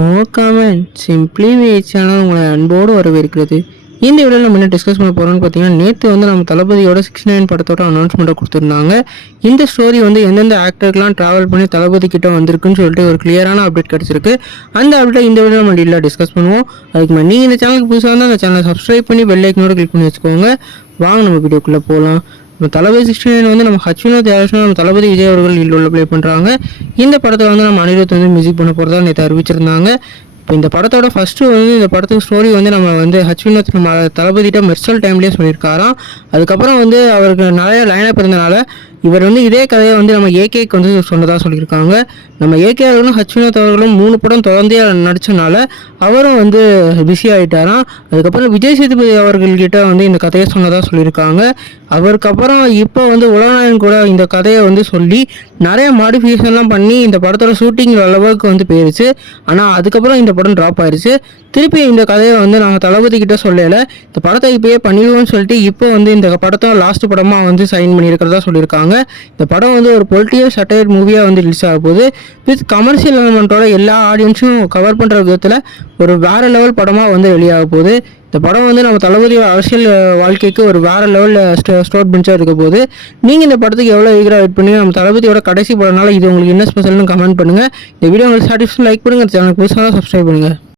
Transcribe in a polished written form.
No comment simply வே channel உங்களை அன்போடு வரவேற்கிறது. இந்த வீடியோவில் நம்ம என்ன டிஸ்கஸ் பண்ண போகிறோம்னு பார்த்தீங்கன்னா, நேற்று வந்து நம்ம தளபதியோட 69 படத்தோட அனௌன்ஸ்மெண்ட்டை கொடுத்துருந்தாங்க. இந்த ஸ்டோரி வந்து எந்தெந்த ஆக்டருக்கெலாம் ட்ராவல் பண்ணி தளபதி கிட்ட வந்திருக்குன்னு சொல்லிட்டு ஒரு கிளியரான அப்டேட் கிடச்சிருக்கு. அந்த அப்டேட்டை இந்த வீடியோ நம்ம டீலாக டிஸ்கஸ் பண்ணுவோம். அதுக்கு மேலே நீங்கள் இந்த சேனலுக்கு புதுசாக வந்து அந்த சேனலை சப்ஸ்கிரைப் பண்ணி பெல் ஐக்கனோட கிளிக் பண்ணி வச்சுக்கோங்க. வாங்க நம்ம வீடியோக்குள்ளே போகலாம். நம்ம தளபதி 69 வந்து நம்ம ஹச்வினோத் யாரேஷனும் நம்ம தளபதி விஜய் அவர்கள் உள்ள ப்ளே பண்ணுறாங்க. இந்த படத்தில் வந்து நம்ம அனிருத் வந்து மியூசிக் பண்ண போகிறதா நேற்று அறிவிச்சிருந்தாங்க. இப்போ இந்த படத்தோட ஃபஸ்ட்டு வந்து இந்த படத்துக்கு ஸ்டோரி வந்து நம்ம வந்து ஹச்வினோத் நம்ம தளபதிட்ட மெர்சல் டைம்லேயே சொல்லியிருக்காராம். அதுக்கப்புறம் வந்து அவருக்கு நிறைய லைனப் இருந்தனால இவர் வந்து இதே கதையை வந்து நம்ம ஏகேக்கு வந்து சொன்னதாக சொல்லியிருக்காங்க. நம்ம ஏகே அவர்களும் ஹச்வினோத் அவர்களும் 3 படம் தொடர்ந்தே நடித்தனால அவரும் வந்து பிஸி ஆகிட்டாராம். அதுக்கப்புறம் விஜய் சேதுபதி அவர்கள்கிட்ட வந்து இந்த கதையை சொன்னதாக சொல்லியிருக்காங்க. அவருக்கப்புறம் இப்போ வந்து உலகநாயகன் கூட இந்த கதையை வந்து சொல்லி நிறைய மாடிஃபிகேஷன்லாம் பண்ணி இந்த படத்தோட ஷூட்டிங் அளவுக்கு வந்து போயிருச்சு. ஆனால் அதுக்கப்புறம் இந்த படம் ட்ராப் ஆயிடுச்சு. திருப்பி இந்த கதையை வந்து நாங்கள் தளபதி கிட்ட சொல்லலை, இந்த படத்தை இப்போயே பண்ணிடுவோம்னு சொல்லிட்டு இப்போ வந்து இந்த படத்தை லாஸ்ட் படமாக வந்து சைன் பண்ணியிருக்கிறதா சொல்லியிருக்காங்க. இந்த படம் வந்து ஒரு பொலிட்டிக்கல் சட்டையர் மூவியாக வந்து ரிலீஸ் ஆக போகுது. வித் கமர்ஷியல் எலமெண்ட்டோட எல்லா ஆடியன்ஸும் கவர் பண்ணுற விதத்தில் ஒரு வேறு லெவல் படமாக வந்து வெளியாக போகுது. இந்த படம் வந்து நம்ம தளபதி அரசியல் வாழ்க்கைக்கு ஒரு வேறு லெவலில் ஸ்டோர் பெஞ்சாக இருக்க போகுது. நீங்கள் இந்த படத்துக்கு எவ்வளோ ஈகராக வெயிட் பண்ணி நம்ம தளபதியோட கடைசி படம்னால இது உங்களுக்கு என்ன ஸ்பெஷல்னு கமெண்ட் பண்ணுங்கள். இந்த வீடியோ உங்களுக்கு சாட்டிஸ்ஃபை லைக் பண்ணுங்கள். சேனலுக்கு புதுசாக சப்ஸ்கிரைப் பண்ணுங்கள்.